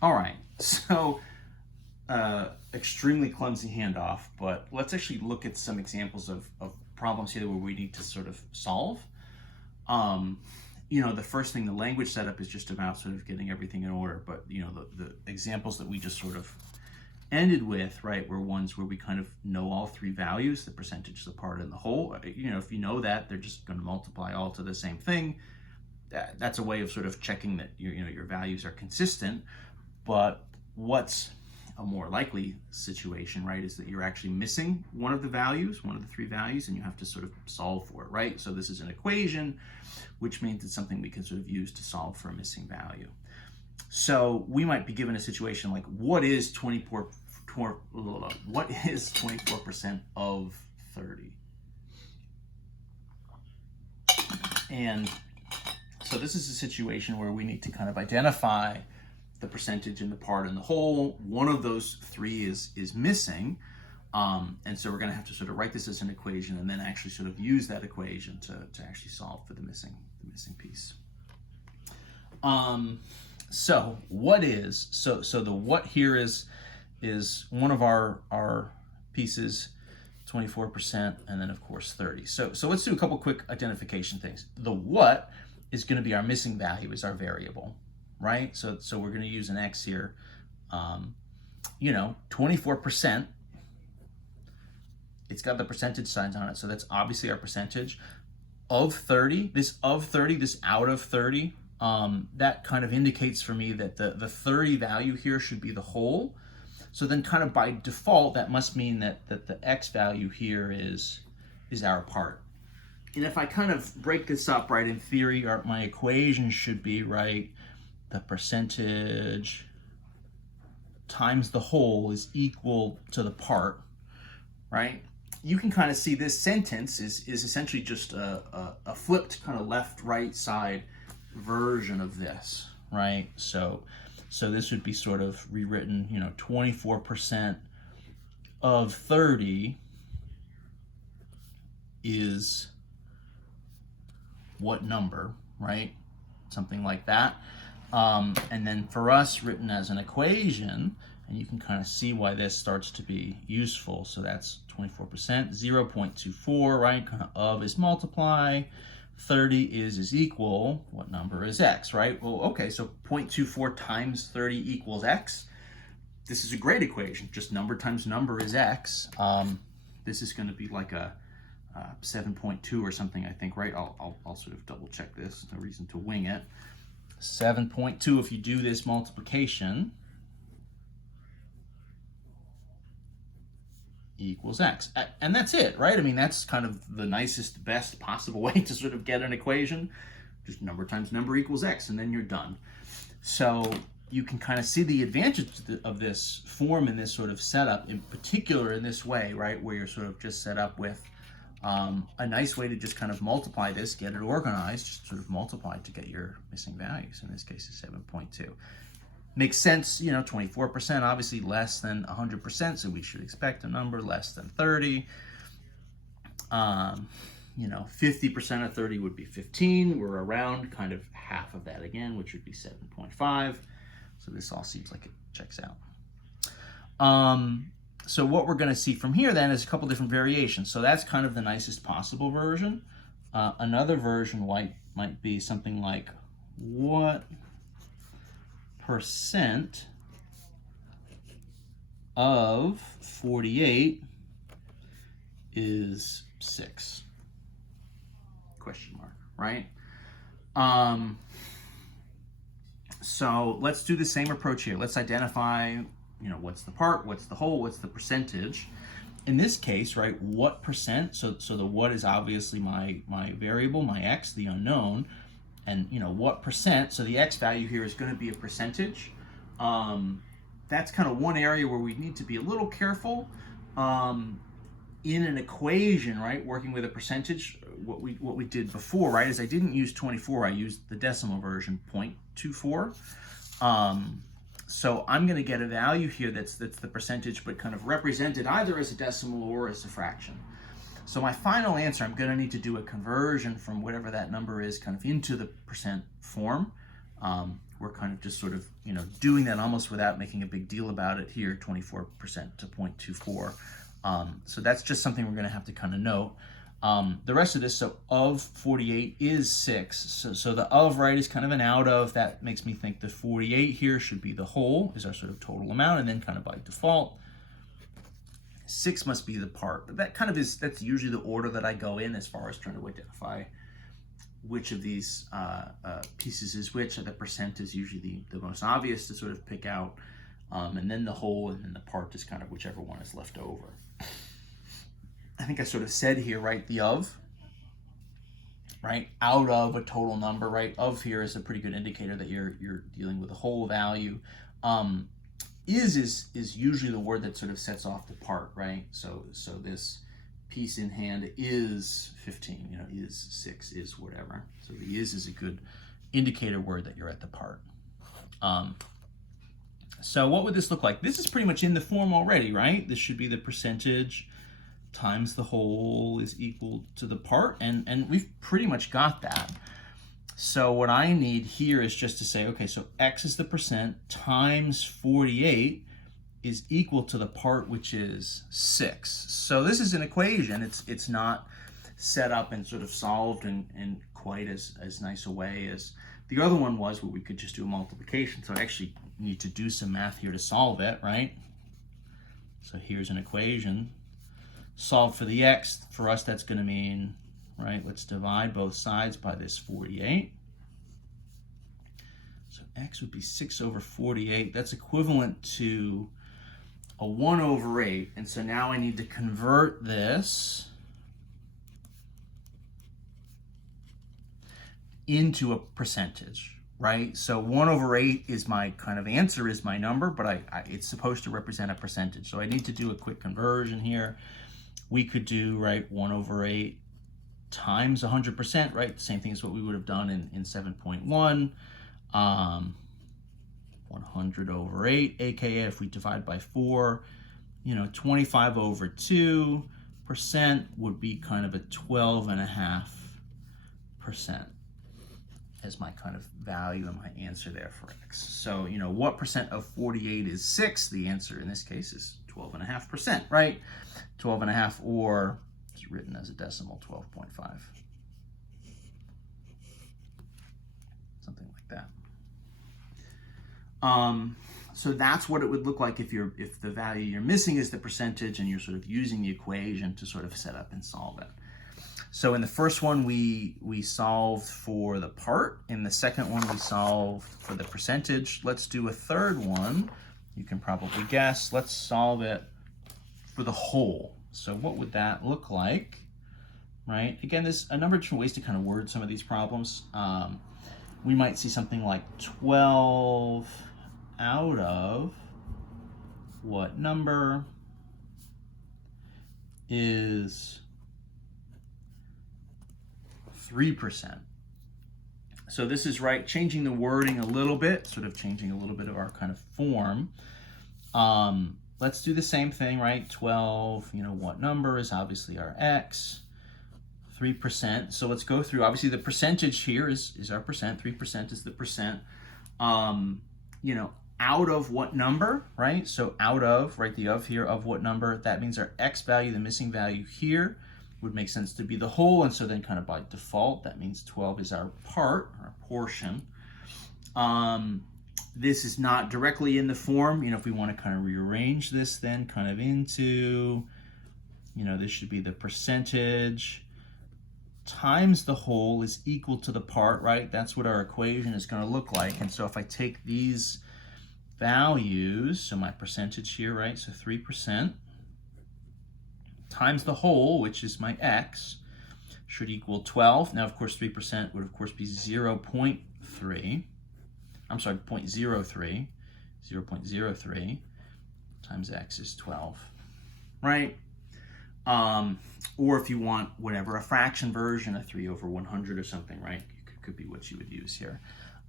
All right, so extremely clumsy handoff, but let's actually look at some examples of problems here where we need to sort of solve. Um, the first thing, the language setup is just about sort of getting everything in order, but the examples that we just sort of ended with, right, were ones where we kind of know all three values, the percentage, the part, and the whole. If you know that, they're just going to multiply all to the same thing. That's a way of sort of checking that your values are consistent. But what's a more likely situation, right, is that you're actually missing one of the values, one of the three values, and you have to sort of solve for it, right? So this is an equation, which means it's something we can sort of use to solve for a missing value. So we might be given a situation like, what is 24% of 30? And so this is a situation where we need to kind of identify the percentage and the part and the whole. One of those three is missing. And so we're going to have to sort of write this as an equation and then actually sort of use that equation to actually solve for the missing piece. So what is, so the what here is one of our pieces, 24%, and then of course 30. So let's do a couple quick identification things. The what is going to be our missing value, is our variable, right? So we're going to use an x here. 24%, it's got the percentage signs on it, so that's obviously our percentage. Of 30, this out of 30, that kind of indicates for me that the 30 value here should be the whole. So then kind of by default, that must mean that the x value here is our part. And if I kind of break this up, right, in theory, my equation should be, right, the percentage times the whole is equal to the part, right? You can kind of see this sentence is essentially just a flipped kind of left-right side version of this, right? So this would be sort of rewritten, 24% of 30 is what number, right? Something like that. And then for us, written as an equation, and you can kind of see why this starts to be useful. So that's 24%, 0.24, right? Kind of is multiply. 30 is equal, what number is x, right? Well, okay, so 0.24 times 30 equals x. This is a great equation. Just number times number is x. This is going to be like a 7.2 or something, I think, right? I'll sort of double check this. No reason to wing it. 7.2, if you do this multiplication, equals x. And that's it, right? I mean, that's kind of the nicest, best possible way to sort of get an equation. Just number times number equals x, and then you're done. So you can kind of see the advantage of this form and this sort of setup, in particular in this way, right, where you're sort of just set up with a nice way to just kind of multiply this, get it organized, just sort of multiply to get your missing values. In this case, is 7.2. Makes sense, 24%, obviously less than 100%, so we should expect a number less than 30. 50% of 30 would be 15. We're around kind of half of that again, which would be 7.5. So this all seems like it checks out. So what we're going to see from here then is a couple different variations. So that's kind of the nicest possible version. Another version might be something like, what percent of 48 is 6? Question mark, right? So let's do the same approach here. Let's identify, what's the part, what's the whole, what's the percentage. In this case, right, what percent, so the what is obviously my variable, my x, the unknown, and what percent, so the x value here is going to be a percentage. That's kind of one area where we need to be a little careful. In an equation, right, working with a percentage, what we did before, right, is I didn't use 24, I used the decimal version, 0.24. So I'm going to get a value here that's the percentage, but kind of represented either as a decimal or as a fraction. So my final answer, I'm going to need to do a conversion from whatever that number is kind of into the percent form, we're kind of just sort of, doing that almost without making a big deal about it here, 24% to 0.24. So that's just something we're going to have to kind of note. The rest of this, so of 48 is 6. So the of, right, is kind of an out of. That makes me think the 48 here should be the whole, is our sort of total amount, and then kind of by default, 6 must be the part. But that kind of that's usually the order that I go in as far as trying to identify which of these pieces is which. The percent is usually the most obvious to sort of pick out, and then the whole, and then the part is kind of whichever one is left over. I think I sort of said here, right, the of, right, out of a total number, right, of here is a pretty good indicator that you're dealing with a whole value. Is usually the word that sort of sets off the part, right? So this piece in hand is 15, is 6, is whatever. So the is a good indicator word that you're at the part. So what would this look like? This is pretty much in the form already, right? This should be the percentage times the whole is equal to the part, and we've pretty much got that. So what I need here is just to say, okay, so x is the percent times 48 is equal to the part, which is 6. So this is an equation. It's not set up and sort of solved in quite as nice a way as the other one was, where we could just do a multiplication. So I actually need to do some math here to solve it, right? So here's an equation. Solve for the x. For us, that's going to mean, right, let's divide both sides by this 48. So x would be 6 over 48. That's equivalent to a 1 over 8. And so now I need to convert this into a percentage, right? So 1 over 8 is my kind of answer, is my number, but it's supposed to represent a percentage. So I need to do a quick conversion here. We could do, right, 1 over 8 times 100%, right? The same thing as what we would have done in 7.1. 100 over 8, aka if we divide by 4, 25 over 2% would be kind of a 12.5% as my kind of value and my answer there for x. So, what percent of 48 is 6? The answer in this case is 12.5%, right? 12.5, or it's written as a decimal, 12.5. Something like that. So that's what it would look like if the value you're missing is the percentage and you're sort of using the equation to sort of set up and solve it. So in the first one, we solved for the part. In the second one, we solved for the percentage. Let's do a third one. You can probably guess. Let's solve it for the whole. So what would that look like, right? Again, there's a number of different ways to kind of word some of these problems. We might see something like 12 out of what number is 3%. So this is, right, changing the wording a little bit, sort of changing a little bit of our kind of form. Let's do the same thing, right? 12, what number is obviously our x, 3%. So let's go through, obviously the percentage here is our percent, 3% is the percent. Out of what number, right? So out of, right, the of here, of what number, that means our x value, the missing value here, would make sense to be the whole, and so then kind of by default, that means 12 is our part, our portion. This is not directly in the form, if we want to kind of rearrange this then kind of into, this should be the percentage times the whole is equal to the part, right? That's what our equation is going to look like. And so if I take these values, so my percentage here, right, so 3%, times the whole, which is my x, should equal 12. Now, of course, 3% would, of course, be 0.3. I'm sorry, 0.03. 0.03 times x is 12, right? Or if you want whatever, a fraction version, a 3 over 100 or something, right? Could be what you would use here.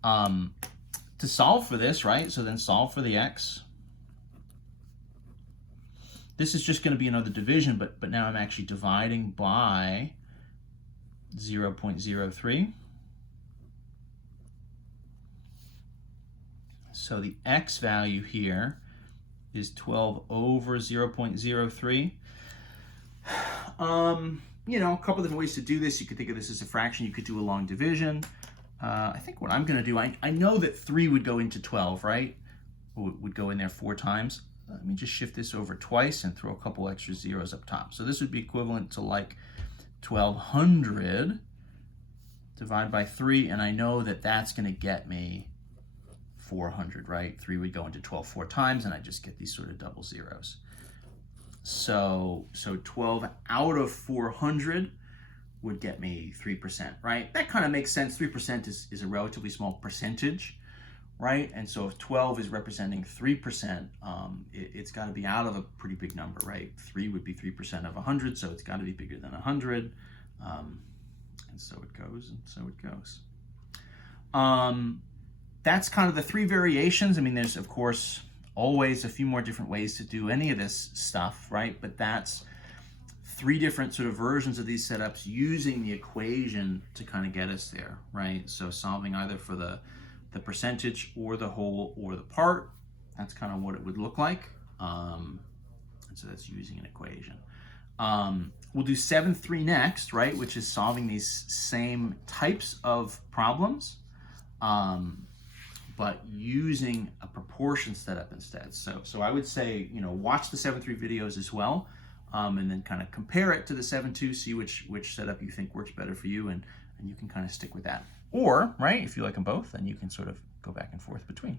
To solve for this, right? So then solve for the x. This is just going to be another division, but now I'm actually dividing by 0.03. So the x value here is 12 over 0.03. You know, a couple different ways to do this. You could think of this as a fraction. You could do a long division. I think what I'm going to do, I know that 3 would go into 12, right? Would go in there 4 times. Let me just shift this over twice and throw a couple extra zeros up top. So this would be equivalent to like 1200 divided by 3, and I know that that's going to get me 400, right? 3 would go into 12 4 times, and I just get these sort of double zeros. So 12 out of 400 would get me 3%, right? That kind of makes sense. 3% is a relatively small percentage, right? And so if 12 is representing 3%, it's got to be out of a pretty big number, right? 3 would be 3% of 100, so it's got to be bigger than 100. And so it goes, and so it goes. That's kind of the 3 variations. I mean, there's, of course, always a few more different ways to do any of this stuff, right? But that's 3 different sort of versions of these setups using the equation to kind of get us there, right? So solving either for the percentage or the whole or the part, that's kind of what it would look like. And so that's using an equation. We'll do 7.3 next, right? Which is solving these same types of problems, but using a proportion setup instead. So I would say, you know, watch the 7.3 videos as well, and then kind of compare it to the 7.2, see which setup you think works better for you, and you can kind of stick with that. Or, right, if you like them both, then you can sort of go back and forth between.